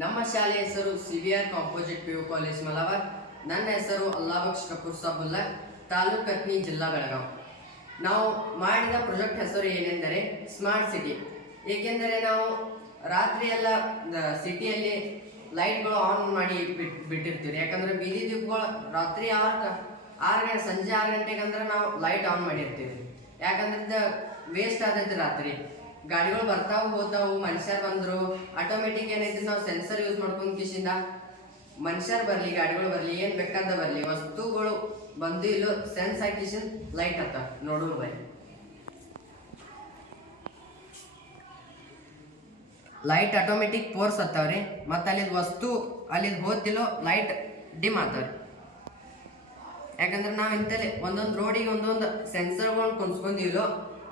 ನಮ್ಮ ಶಾಲೆಯ ಹೆಸರು ಸಿವಿಆರ್ ಕಾಂಪೋಸಿಟ್ PU ಕಾಲೇಜ್ ಮಲಬಾರ್. ನನ್ನ ಹೆಸರು ಅಲ್ಲಾಬಕ್ಷ್ ಕಪೂರ್ ಸಾಬುಲ್ಲಾ, ತಾಲೂಕು ಕತ್ನಿ, ಜಿಲ್ಲಾ ಬೆಳಗಾವಿ. ನಾವು ಮಾಡಿದ ಪ್ರಾಜೆಕ್ಟ್ ಹೆಸರು ಏನೆಂದರೆ ಸ್ಮಾರ್ಟ್ ಸಿಟಿ. ಏಕೆಂದರೆ ನಾವು ರಾತ್ರಿ ಎಲ್ಲ ಸಿಟಿಯಲ್ಲಿ ಲೈಟ್ಗಳು ಆನ್ ಮಾಡಿ ಬಿಟ್ಟಿರ್ತೀವಿ. ಯಾಕಂದ್ರೆ ಬೀದಿ ದೀಪಗಳು ರಾತ್ರಿ ಸಂಜೆ 6 ಗಂಟೆಗೆ ಅಂದ್ರೆ ನಾವು ಲೈಟ್ ಆನ್ ಮಾಡಿರ್ತೀವಿ. ಯಾಕಂದ್ರೆ ವೇಸ್ಟ್ ಆದೈತಿ. ರಾತ್ರಿ ಗಾಡಿಗಳು ಬರ್ತಾವು ಹೋಗ್ತಾವು, ಮನುಷ್ಯರು ಬಂದ್ರು ಆಟೋಮೆಟಿಕ್ ಏನೈತಿ, ನಾವು ಸೆನ್ಸರ್ ಯೂಸ್ ಮಾಡ್ಕೊಂಡು ಕಿಶಿಂದ ಮನುಷ್ಯರು ಬರಲಿ, ಗಾಡಿಗಳು ಬರಲಿ, ಏನು ಬೇಕಾದ ಬರಲಿ, ವಸ್ತುಗಳು ಬಂದು ಇಲ್ಲೋ ಸೆನ್ಸ್ ಹಾಕಿಸಿನ್ ಲೈಟ್ ಹತ್ತ ನೋಡೋರು ಬೈ. ಲೈಟ್ ಆಟೋಮೆಟಿಕ್ ಫೋರ್ಸ್ ಹತ್ತಾವ್ರಿ. ಮತ್ತು ಅಲ್ಲಿದ್ ವಸ್ತು ಅಲ್ಲಿದ್ ಹೋತಿಲ್ಲೋ ಲೈಟ್ ಡಿಮ್ ಆತಾವ್ರಿ. ಯಾಕಂದ್ರೆ ನಾವು ಇಂತಲ್ಲಿ ಒಂದೊಂದು ರೋಡಿಗೆ ಒಂದೊಂದು ಸೆನ್ಸರ್ಗಳನ್ನು ಕುಣಿಸ್ಕೊಂಡಿವಿಲ್ಲೋ,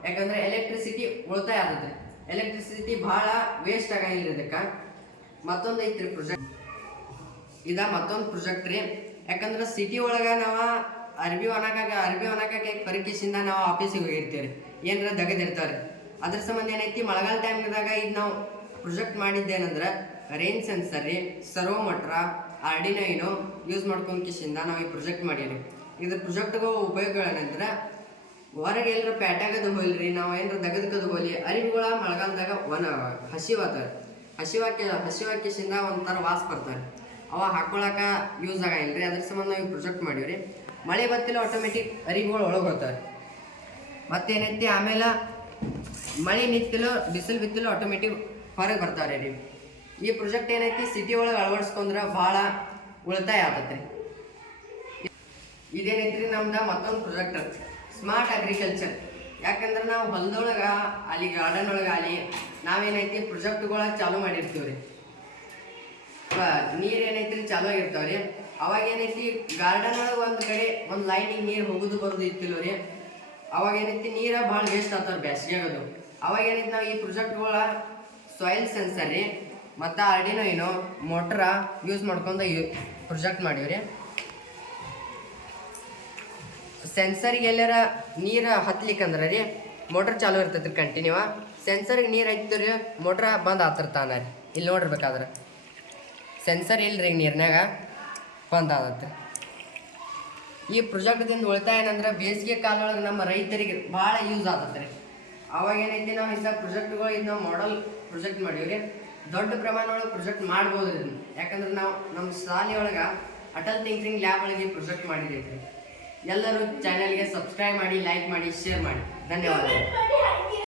ಯಾಕಂದ್ರೆ ಎಲೆಕ್ಟ್ರಿಸಿಟಿ ಉಳಿತಾಯ ಆಗ್ತದೆ. ಎಲೆಕ್ಟ್ರಿಸಿಟಿ ಭಾಳ ವೇಸ್ಟ್ ಆಗಂಗಿಲ್ಲ. ಇದಕ್ಕೆ ಮತ್ತೊಂದು ಐತ್ರಿ ಪ್ರೊಜೆಕ್ಟ್. ಮತ್ತೊಂದು ಪ್ರೊಜೆಕ್ಟ್ ರೀ. ಯಾಕಂದ್ರೆ ಸಿಟಿ ಒಳಗೆ ನಾವು ಅರ್ಬಿ ಒಣಕಾಕೆ ಪರಿಕಿಸಿಂದ ನಾವು ಆಫೀಸಿಗೆ ಹೋಗಿರ್ತೀವಿ ರೀ. ಏನಾರ ದಗದಿರ್ತಾವ್ರಿ. ಅದ್ರ ಸಂಬಂಧ ಏನೈತಿ, ಮಳೆಗಾಲ ಟೈಮ್ದಾಗ ಇದು ನಾವು ಪ್ರೊಜೆಕ್ಟ್ ಮಾಡಿದ್ದೇನಂದ್ರೆ ರೇಂಜ್ ಸೆನ್ಸರ್ ರೀ, ಸರ್ವೋಮೀಟ್ರ, ಆರ್ಡಿನೋ ಯೂಸ್ ಮಾಡ್ಕೊಂಡು ಕಿಸಿಂದ ನಾವು ಈ ಪ್ರೊಜೆಕ್ಟ್ ಮಾಡೀವಿ. ಇದ್ರ ಪ್ರೊಜೆಕ್ಟ್ಗಳು ಉಪಯೋಗಗಳೇನಂದ್ರೆ, ಹೊರಗೆ ಎಲ್ಲರೂ ಪ್ಯಾಟ್ಯಾಗದು ಹೋಲ್ರಿ, ನಾವು ಏನಾರ ದಗದಕ್ಕದು ಹೋಲಿ, ಅರಿವುಗಳ ಮಳೆಗಾಲದಾಗ ಹಸಿವಾಕಿಸಿಂದ ಒಂಥರ ವಾಸ ಬರ್ತಾರೆ. ಅವ ಹಾಕೊಳಕ ಯೂಸ್ ಆಗಂಗಿಲ್ಲ. ಅದ್ರ ಸಂಬಂಧ ನಾವು ಪ್ರೊಜೆಕ್ಟ್ ಮಾಡೀವ್ರಿ. ಮಳೆ ಬತ್ತಿಲ್ಲ ಆಟೋಮೆಟಿಕ್ ಅರಿವುಗಳು ಒಳಗೆ ಹೋಗ್ತಾರೆ. ಮತ್ತೇನೈತಿ, ಆಮೇಲೆ ಮಳೆ ನಿಂತಿಲ್ಲೋ ಬಿಸಿಲು ಬಿತ್ತಿಲ್ಲೋ ಆಟೋಮೆಟಿಕ್ ಹೊರಗೆ ಬರ್ತಾರೆ ರೀ. ಈ ಪ್ರೊಜೆಕ್ಟ್ ಏನೈತಿ ಸಿಟಿ ಒಳಗೆ ಅಳವಡಿಸ್ಕೊಂಡ್ರೆ ಭಾಳ ಉಳಿತಾಯ ಆಗತ್ತೆ ರೀ. ಇದೇನೈತ್ರಿ ನಮ್ದು ಮತ್ತೊಂದು ಪ್ರೊಜೆಕ್ಟ್ ಸ್ಮಾರ್ಟ್ ಅಗ್ರಿಕಲ್ಚರ್. ಯಾಕಂದ್ರೆ ನಾವು ಹೊಲದೊಳಗೆ ಅಲ್ಲಿ ಗಾರ್ಡನ್ ಒಳಗೆ ಅಲ್ಲಿ ನಾವೇನೈತಿ ಪ್ರೊಜೆಕ್ಟ್ಗಳ ಚಾಲೂ ಮಾಡಿರ್ತೀವಿ ರೀ. ನೀರು ಏನೈತ್ರಿ ಚಾಲೂ ಆಗಿರ್ತಾವ್ರಿ. ಅವಾಗ ಏನೈತಿ ಗಾರ್ಡನ್ ಒಳಗೆ ಒಂದು ಕಡೆ ಒಂದು ಲೈನಿಗೆ ನೀರು ಹೋಗುದು ಬರೋದು ಇತ್ತಿಲ್ಲ ರೀ. ಅವಾಗ ಏನೈತಿ ನೀರು ಭಾಳ ವೇಸ್ಟ್ ಆಗ್ತಾವ್ರಿ ಬ್ಯಾಸ್ಗ್ಯಾಗದು. ಅವಾಗ ಏನೈತಿ ನಾವು ಈ ಪ್ರೊಜೆಕ್ಟ್ಗಳ ಸಾಯಿಲ್ ಸೆನ್ಸರ್ ರೀ ಮತ್ತು ಆರ್ಡಿನೋ ಮೋಟ್ರ ಯೂಸ್ ಮಾಡ್ಕೊಂಡು ಪ್ರೊಜೆಕ್ಟ್ ಮಾಡೀವ್ರಿ. ಸೆನ್ಸರ್ಗೆ ಎಲ್ಲಾರ ನೀರು ಹತ್ಲಿಕ್ಕಂದ್ರೆ ರೀ ಮೋಟ್ರ್ ಚಾಲೂ ಇರ್ತೈತಿ ಕಂಟಿನ್ಯೂ. ಸೆನ್ಸರ್ಗೆ ನೀರು ಹತ್ತಿರಿ ಮೋಟ್ರ ಬಂದ್ ಆಗ್ತಿರ್ತಾನೆ ರೀ. ಇಲ್ಲಿ ನೋಡಿರ್ಬೇಕಾದ್ರೆ ಸೆನ್ಸರ್ ಇಲ್ರಿ ನೀರಿನಾಗ ಬಂದ್ ಆಗತ್ತೆ. ಈ ಪ್ರೊಜೆಕ್ಟ್ದಿಂದ ಉಳಿತಾಯ ಏನಂದ್ರೆ ಬೇಸಿಗೆ ಕಾಲೊಳಗೆ ನಮ್ಮ ರೈತರಿಗೆ ಭಾಳ ಯೂಸ್ ಆಗತ್ತೆ ರೀ. ಅವಾಗ ಏನೈತಿ ನಾವು ಇಂಥ ಪ್ರೊಜೆಕ್ಟ್ಗಳು ಇದು ಮಾಡಲ್ ಪ್ರೊಜೆಕ್ಟ್ ಮಾಡೀವ್ರಿ. ದೊಡ್ಡ ಪ್ರಮಾಣ ಒಳಗೆ ಪ್ರೊಜೆಕ್ಟ್ ಮಾಡ್ಬೋದು ಇದನ್ನು. ಯಾಕಂದ್ರೆ ನಾವು ನಮ್ಮ ಶಾಲೆಯೊಳಗೆ ಅಟಲ್ ಥಿಂಕಿಂಗ್ ಲ್ಯಾಬ್ ಒಳಗೆ ಪ್ರೊಜೆಕ್ಟ್ ಮಾಡಿದೈತ್ರಿ. ಎಲ್ಲರೂ ಚಾನೆಲ್ಗೆ ಸಬ್ಸ್ಕ್ರೈಬ್ ಮಾಡಿ, ಲೈಕ್ ಮಾಡಿ, ಶೇರ್ ಮಾಡಿ. ಧನ್ಯವಾದಗಳು.